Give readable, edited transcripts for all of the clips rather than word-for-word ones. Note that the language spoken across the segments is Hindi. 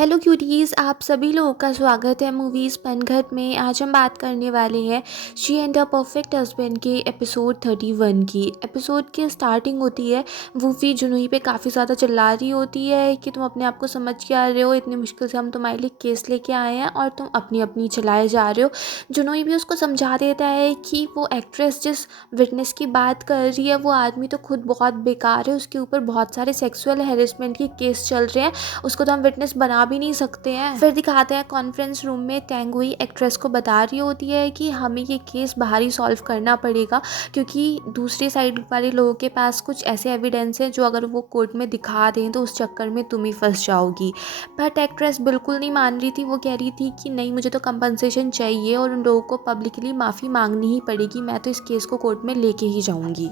हेलो क्यूटीज़, आप सभी लोगों का स्वागत है मूवीज़ पनघट में। आज हम बात करने वाले हैं she and the perfect husband के एपिसोड 31 की। एपिसोड की स्टार्टिंग होती है वूफी जुनूई पे काफ़ी ज़्यादा चिल्ला रही होती है कि तुम अपने आप को समझ के आ रहे हो, इतनी मुश्किल से हम तुम्हारे लिए केस लेके आए हैं और तुम अपनी अपनी चलाए जा रहे हो। जुनूई भी उसको समझा देता है कि वो एक्ट्रेस जिस विटनेस की बात कर रही है वो आदमी तो खुद बहुत बेकार है, उसके ऊपर बहुत सारे सेक्सुअल हैरेसमेंट के केस चल रहे हैं, उसको तो हम विटनेस बना भी नहीं सकते हैं। फिर दिखाते हैं कॉन्फ्रेंस रूम में टैंग हुई एक्ट्रेस को बता रही होती है कि हमें ये केस बाहर ही सॉल्व करना पड़ेगा क्योंकि दूसरी साइड वाले लोगों के पास कुछ ऐसे एविडेंस हैं जो अगर वो कोर्ट में दिखा दें तो उस चक्कर में तुम ही फंस जाओगी। बट एक्ट्रेस बिल्कुल नहीं मान रही थी, वो कह रही थी कि नहीं, मुझे तो कंपनसेशन चाहिए और उन लोगों को पब्लिकली माफ़ी मांगनी ही पड़ेगी, मैं तो इस केस को कोर्ट में लेके ही जाऊंगी।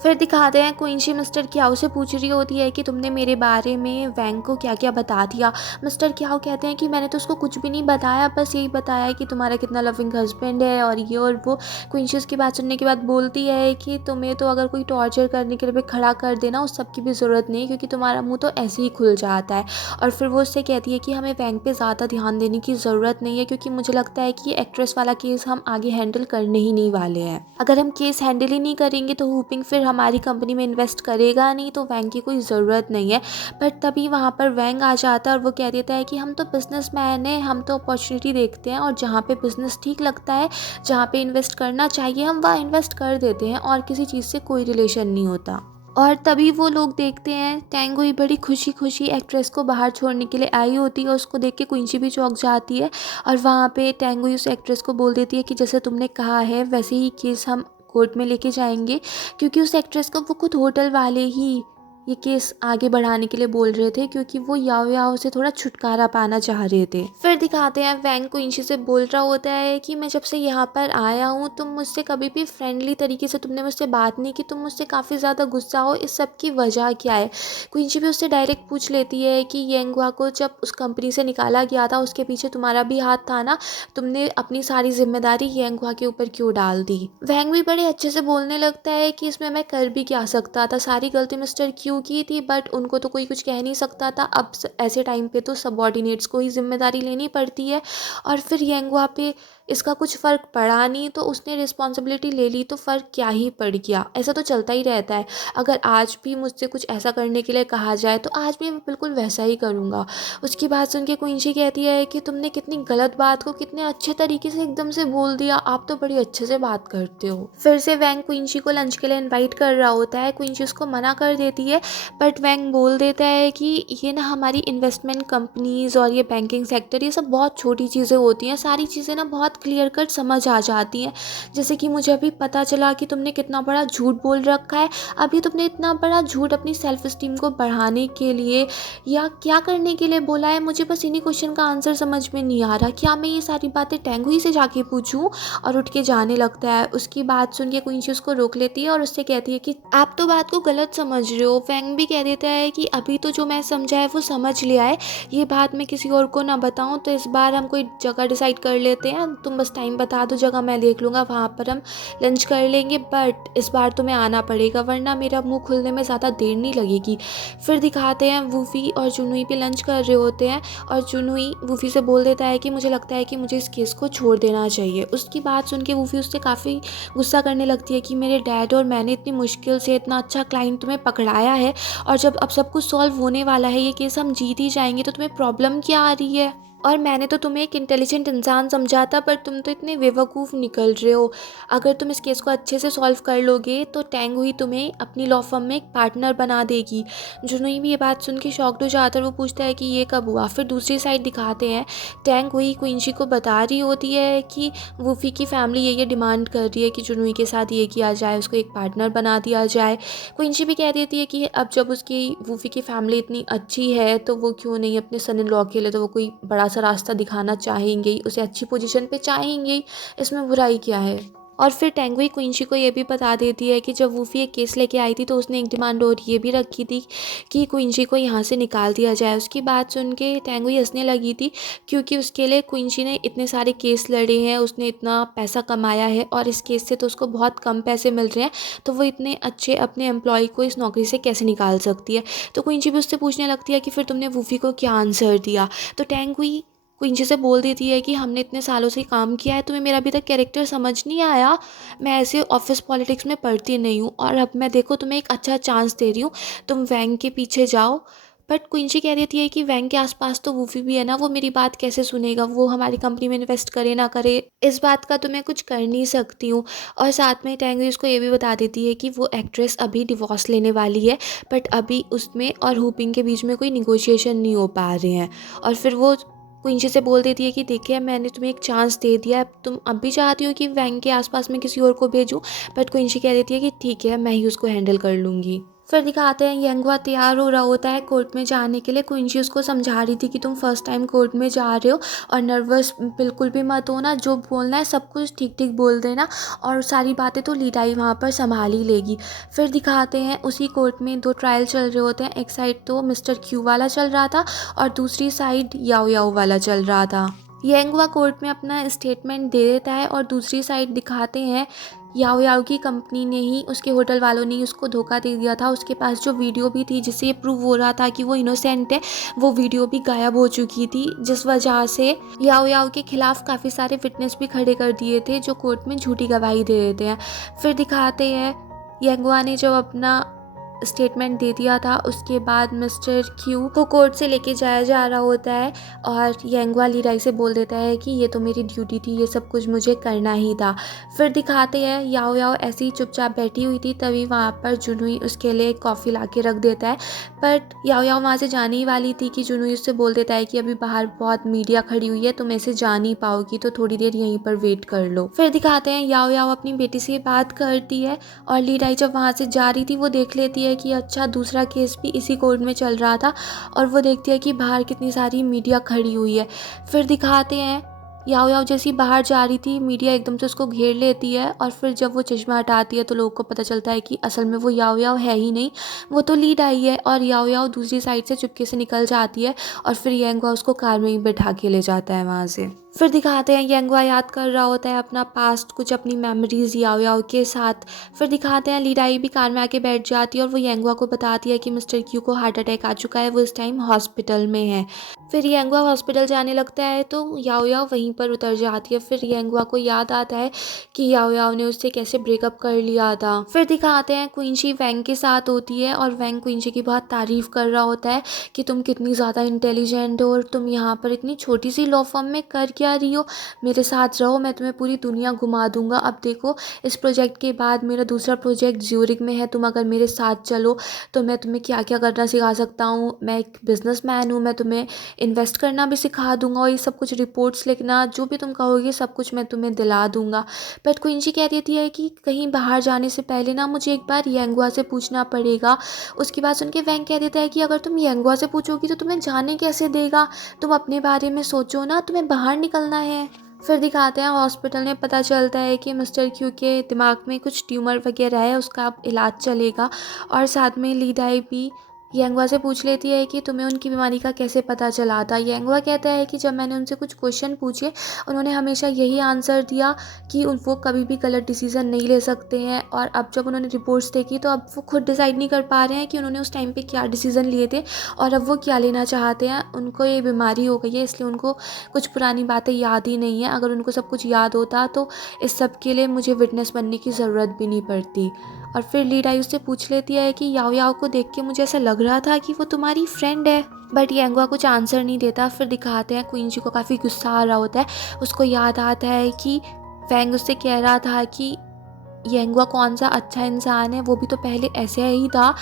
फिर दिखाते हैं क्वींशी मिस्टर क्याओ से पूछ रही होती है कि तुमने मेरे बारे में वैंग को क्या क्या बता दिया। मिस्टर क्याओ कहते हैं कि मैंने तो उसको कुछ भी नहीं बताया, बस यही बताया कि तुम्हारा कितना लविंग हस्बैंड है और ये और वो। क्वींशी उसकी बात सुनने के बाद बोलती है कि तुम्हें तो अगर कोई टॉर्चर करने के लिए भी खड़ा कर देना उस सब की भी ज़रूरत नहीं, क्योंकि तुम्हारा मुँह तो ऐसे ही खुल जाता है। और फिर वो उससे कहती है कि हमें वैंग पे ज़्यादा ध्यान देने की ज़रूरत नहीं है, क्योंकि मुझे लगता है कि ये एक्ट्रेस वाला केस हम आगे हैंडल करने ही नहीं वाले हैं। अगर हम केस हैंडल ही नहीं करेंगे तो हुपिंग फिर हमारी कंपनी में इन्वेस्ट करेगा नहीं, तो वैंग की कोई ज़रूरत नहीं है। बट तभी वहाँ पर वैंग आ जाता है और वो कह देता है कि हम तो बिजनेसमैन हैं, हम तो अपॉर्चुनिटी देखते हैं और जहाँ पे बिज़नेस ठीक लगता है, जहाँ पे इन्वेस्ट करना चाहिए हम वहाँ इन्वेस्ट कर देते हैं और किसी चीज़ से कोई रिलेशन नहीं होता। और तभी वो लोग देखते हैं टैंग हुई बड़ी खुशी खुशी एक्ट्रेस को बाहर छोड़ने के लिए आई होती है। उसको देख के क्वींची भी चौंक जाती है और वहाँ पे टैंग हुई उस एक्ट्रेस को बोल देती है कि जैसे तुमने कहा है वैसे ही केस हम कोर्ट में लेके जाएंगे, क्योंकि उस एक्ट्रेस को वो खुद होटल वाले ही ये केस आगे बढ़ाने के लिए बोल रहे थे, क्योंकि वो याओ याओ से थोड़ा छुटकारा पाना चाह रहे थे। फिर दिखाते हैं वैंग क्वींची से बोल रहा होता है कि मैं जब से यहाँ पर आया हूँ तुम मुझसे कभी भी फ्रेंडली तरीके से तुमने मुझसे बात नहीं की, तुम मुझसे काफ़ी ज़्यादा गुस्सा हो, इस सब की वजह क्या है। क्वींची भी उससे डायरेक्ट पूछ लेती है कि येंगवा को जब उस कंपनी से निकाला गया था उसके पीछे तुम्हारा भी हाथ था ना, तुमने अपनी सारी जिम्मेदारी येंगवा के ऊपर क्यों डाल दी। वैंग भी बड़े अच्छे से बोलने लगता है कि इसमें मैं कर भी क्या सकता था, सारी गलती मिस्टर क्यू की थी, बट उनको तो कोई कुछ कह नहीं सकता था। अब ऐसे टाइम पे तो सबॉर्डिनेट्स को ही जिम्मेदारी लेनी पड़ती है। और फिर येंगवा पे इसका कुछ फ़र्क पड़ा नहीं तो उसने रिस्पॉन्सिबिलिटी ले ली, तो फ़र्क क्या ही पड़ गया। ऐसा तो चलता ही रहता है, अगर आज भी मुझसे कुछ ऐसा करने के लिए कहा जाए तो आज भी मैं बिल्कुल वैसा ही करूँगा। उसकी बात सुन के क्वींची कहती है कि तुमने कितनी गलत बात को कितने अच्छे तरीके से एकदम से बोल दिया, आप तो बड़ी अच्छे से बात करते हो। फिर से वैंग क्वींची को लंच के लिए इन्वाइट कर रहा होता है, क्वींची उसको मना कर देती है, बट वैंग बोल देता है कि ये ना हमारी इन्वेस्टमेंट कंपनीज़ और ये बैंकिंग सेक्टर ये सब बहुत छोटी चीज़ें होती हैं, सारी चीज़ें ना बहुत क्लियर कट समझ आ जाती हैं। जैसे कि मुझे अभी पता चला कि तुमने कितना बड़ा झूठ बोल रखा है, अभी तुमने इतना बड़ा झूठ अपनी सेल्फ स्टीम को बढ़ाने के लिए या क्या करने के लिए बोला है, मुझे बस इन्हीं क्वेश्चन का आंसर समझ में नहीं आ रहा। क्या मैं ये सारी बातें टेंगुई से जाके पूछूं? और उठ के जाने लगता है। उसकी बात सुन के क्वींची उसको रोक लेती है और उससे कहती है कि आप तो बात को गलत समझ रहे हो। फैंग भी कह देता है कि अभी तो जो मैं समझा है वो समझ लिया है, ये बात मैं किसी और को ना बताऊं, तो इस बार हम कोई जगह डिसाइड कर लेते हैं, तुम बस टाइम बता दो, जगह मैं देख लूँगा, वहाँ पर हम लंच कर लेंगे, बट इस बार तुम्हें आना पड़ेगा वरना मेरा मुंह खुलने में ज़्यादा देर नहीं लगेगी। फिर दिखाते हैं वूफी और जुनूई भी लंच कर रहे होते हैं और जुनूई वूफी से बोल देता है कि मुझे लगता है कि मुझे इस केस को छोड़ देना चाहिए। उसकी बात सुन के वूफी उससे काफ़ी गुस्सा करने लगती है कि मेरे डैड और मैंने इतनी मुश्किल से इतना अच्छा क्लाइंट तुम्हें पकड़ाया है और जब अब सब कुछ सॉल्व होने वाला है, ये केस हम जीत ही जाएंगे, तो तुम्हें प्रॉब्लम क्या आ रही है। और मैंने तो तुम्हें एक इंटेलिजेंट इंसान समझा था, पर तुम तो इतने बेवकूफ़ निकल रहे हो। अगर तुम इस केस को अच्छे से सॉल्व कर लोगे तो टैंग हुई तुम्हें अपनी लॉ फर्म में एक पार्टनर बना देगी। जुनूई भी ये बात सुन के शॉक्ड हो जाता है और वो पूछता है कि ये कब हुआ। फिर दूसरी साइड दिखाते हैं टैंग हुई क्वींची को बता रही होती है कि वूफी की फैमिली ये डिमांड कर रही है कि जुनूई के साथ ये किया जाए, उसको एक पार्टनर बना दिया जाए। क्वींची भी कह देती है कि अब जब उसकी वूफी की फैमिली इतनी अच्छी है तो वो क्यों नहीं अपने सन इन लॉ के लिए तो वो कोई बड़ा सा रास्ता दिखाना चाहेंगे ही, उसे अच्छी पोजीशन पे चाहेंगे ही, इसमें बुराई क्या है। और फिर टेंगुई क्विंची को ये भी बता देती है कि जब वूफी एक केस लेके आई थी तो उसने एक डिमांड और ये भी रखी थी कि क्विंची को यहाँ से निकाल दिया जाए। उसकी बात सुन के टेंगुई हंसने लगी थी, क्योंकि उसके लिए क्विंची ने इतने सारे केस लड़े हैं, उसने इतना पैसा कमाया है और इस केस से तो उसको बहुत कम पैसे मिल रहे हैं, तो वो इतने अच्छे अपने एम्प्लॉय को इस नौकरी से कैसे निकाल सकती है। तो क्विंची भी उससे पूछने लगती है कि फिर तुमने वूफी को क्या आंसर दिया। तो टेंगुई क्विंची से बोल देती है कि हमने इतने सालों से काम किया है, तुम्हें मेरा अभी तक कैरेक्टर समझ नहीं आया। मैं ऐसे ऑफिस पॉलिटिक्स में पढ़ती नहीं हूँ और अब मैं देखो तुम्हें एक अच्छा चांस दे रही हूँ, तुम वैंग के पीछे जाओ। बट क्विंची कह देती है कि वैंग के आसपास तो वूफी भी है ना, वो मेरी बात कैसे सुनेगा, वो हमारी कंपनी में इन्वेस्ट करे ना करे, इस बात का तो मैं कुछ कर नहीं सकती हूँ। और साथ में टेंगुई उसको ये भी बता देती है कि वो एक्ट्रेस अभी डिवोर्स लेने वाली है, बट अभी उसमें और हुपिंग के बीच में कोई निगोशिएशन नहीं हो पा रहे हैं। और फिर वो क्विंची से बोल देती है कि देखिए मैंने तुम्हें एक चांस दे दिया है, अब तुम अब भी चाहती हो कि वैंग के आसपास में किसी और को भेजूं। बट क्विंची कह देती है कि ठीक है, मैं ही उसको हैंडल कर लूँगी। फिर दिखाते हैं यांगवा तैयार हो रहा होता है कोर्ट में जाने के लिए। क्विंची उसको समझा रही थी कि तुम फर्स्ट टाइम कोर्ट में जा रहे हो और नर्वस बिल्कुल भी मत होना, जो बोलना है सब कुछ ठीक ठीक बोल देना और सारी बातें तो लीडाई वहाँ पर संभाल ही लेगी। फिर दिखाते हैं उसी कोर्ट में दो ट्रायल चल रहे होते हैं। एक साइड तो मिस्टर क्यू वाला चल रहा था और दूसरी साइड याओ याओ वाला चल रहा था। यांगवा कोर्ट में अपना स्टेटमेंट दे देता है और दूसरी साइड दिखाते हैं याओ याओ की कंपनी ने ही, उसके होटल वालों ने ही उसको धोखा दे दिया था। उसके पास जो वीडियो भी थी जिससे ये प्रूव हो रहा था कि वो इनोसेंट है, वो वीडियो भी गायब हो चुकी थी, जिस वजह से याओ याओ के खिलाफ काफ़ी सारे विटनेस भी खड़े कर दिए थे जो कोर्ट में झूठी गवाही दे देते हैं। फिर दिखाते हैं यांगवा ने जब अपना स्टेटमेंट दे दिया था, उसके बाद मिस्टर क्यू को कोर्ट से लेके जाया जा रहा होता है और यांगवा लीडाई से बोल देता है कि ये तो मेरी ड्यूटी थी, ये सब कुछ मुझे करना ही था। फिर दिखाते हैं याओ याओ ऐसे ही चुपचाप बैठी हुई थी, तभी वहाँ पर जुनुई उसके लिए कॉफ़ी ला के रख देता है। बट याओ याओ वहाँ से जाने ही वाली थी कि जुनुई उससे बोल देता है कि अभी बाहर बहुत मीडिया खड़ी हुई है, तुम ऐसे जा नहीं पाओगी, तो थोड़ी देर यहीं पर वेट कर लो। फिर दिखाते हैं याओ याओ अपनी बेटी से बात करती है और लीडाई जब वहाँ से जा रही थी वो देख लेती है कि अच्छा दूसरा केस भी इसी कोर्ट में चल रहा था और वो देखती है कि बाहर कितनी सारी मीडिया खड़ी हुई है। फिर दिखाते हैं याओ याओ जैसी बाहर जा रही थी, मीडिया एकदम से उसको घेर लेती है और फिर जब वो चश्मा हटाती है तो लोगों को पता चलता है कि असल में वो याओ याओ है ही नहीं, वो तो लीड आई है। और याओ याओ दूसरी साइड से चुपके से निकल जाती है और फिर यांगवा उसको कार में ही बैठा के ले जाता है वहाँ से। फिर दिखाते हैं यांगवा याद कर रहा होता है अपना पास्ट, कुछ अपनी मेमोरीज याओ याओ के साथ। फिर दिखाते हैं लीडाई भी कार में आके बैठ जाती है और वो यांगवा को बताती है कि मिस्टर क्यू को हार्ट अटैक आ चुका है, वो इस टाइम हॉस्पिटल में है। फिर यांगवा हॉस्पिटल जाने लगता है तो याओ याओ वहीं पर उतर जाती है। फिर यांगवा को याद आता है कि याओ याओ ने उससे कैसे ब्रेकअप कर लिया था। फिर दिखाते हैं क्विंची वैंग के साथ होती है और वैंग क्विंची की बहुत तारीफ कर रहा होता है कि तुम कितनी ज़्यादा इंटेलिजेंट हो और तुम यहाँ पर इतनी छोटी सी लॉ फर्म में कर क्या रही हो, मेरे साथ रहो, मैं तुम्हें पूरी दुनिया घुमा दूंगा। अब देखो इस प्रोजेक्ट के बाद मेरा दूसरा प्रोजेक्ट ज्यूरिक में है, तुम अगर मेरे साथ चलो तो मैं तुम्हें क्या क्या करना सिखा सकता हूँ, मैं एक बिजनेसमैन हूँ, मैं तुम्हें इन्वेस्ट करना भी सिखा दूंगा और ये सब कुछ रिपोर्ट्स लिखना जो भी तुम कहोगे सब कुछ मैं तुम्हें दिला दूंगा। बट क्विंची कह देती है कि कहीं बाहर जाने से पहले ना मुझे एक बार यांगवा से पूछना पड़ेगा। उसकी बात सुन के वैंग कह देता है कि अगर तुम यांगवा से पूछोगी तो तुम्हें जाने कैसे देगा, तुम अपने बारे में सोचो ना, तुम्हें बाहर निकलना है। फिर दिखाते हैं हॉस्पिटल में पता चलता है कि मिस्टर क्यू के दिमाग में कुछ ट्यूमर वगैरह है, उसका अब इलाज चलेगा। और साथ में लीडाई भी यांगवा से पूछ लेती है कि तुम्हें उनकी बीमारी का कैसे पता चला था। यांगवा कहता है कि जब मैंने उनसे कुछ क्वेश्चन पूछे उन्होंने हमेशा यही आंसर दिया कि वो कभी भी गलत डिसीज़न नहीं ले सकते हैं, और अब जब उन्होंने रिपोर्ट्स देखी तो अब वो खुद डिसाइड नहीं कर पा रहे हैं कि उन्होंने उस टाइम पे क्या डिसीज़न लिए थे और अब वो क्या लेना चाहते हैं। उनको ये बीमारी हो गई है इसलिए उनको कुछ पुरानी बातें याद ही नहीं है, अगर उनको सब कुछ याद होता तो इस सब के लिए मुझे विटनेस बनने की ज़रूरत भी नहीं पड़ती। और फिर लीडाई उससे पूछ लेती है कि याओ याओ को देख के मुझे ऐसा लग रहा था कि वो तुम्हारी फ्रेंड है, बट यांगवा कुछ आंसर नहीं देता। फिर दिखाते हैं क्विंची को काफ़ी गुस्सा आ रहा होता है, उसको याद आता है कि वैंग उससे कह रहा था कि यांगवा कौन सा अच्छा इंसान है, वो भी तो पहले ऐसे ही था,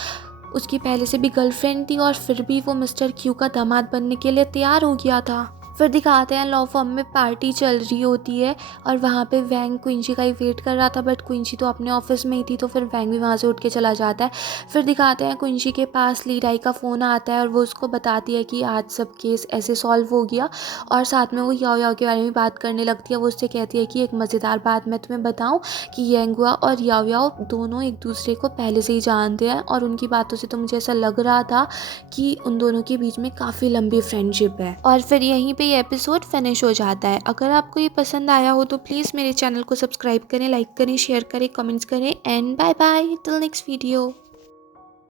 उसकी पहले से भी गर्लफ्रेंड थी और फिर भी वो मिस्टर क्यू का दामाद बनने के लिए तैयार हो गया था। फिर दिखाते हैं लॉ फर्म में पार्टी चल रही होती है और वहाँ पे वैंग क्विंची का ही वेट कर रहा था, बट क्विंची तो अपने ऑफिस में ही थी, तो फिर वैंग भी वहाँ से उठ के चला जाता है। फिर दिखाते हैं क्विंची के पास ली राई का फ़ोन आता है और वो उसको बताती है कि आज सब केस ऐसे सॉल्व हो गया, और साथ में वो याओ याओ के बारे में बात करने लगती है। वो उससे कहती है कि एक मज़ेदार बात मैं तुम्हें बताऊँ कि येंगुआ और याओ याओ दोनों एक दूसरे को पहले से ही जानते हैं, और उनकी बातों से तो मुझे ऐसा लग रहा था कि उन दोनों के बीच में काफ़ी लंबी फ्रेंडशिप है। और फिर यहीं पे ये एपिसोड फिनिश हो जाता है। अगर आपको ये पसंद आया हो तो प्लीज़ मेरे चैनल को सब्सक्राइब करें, लाइक करें, शेयर करें, कमेंट्स करें, and bye bye till next video.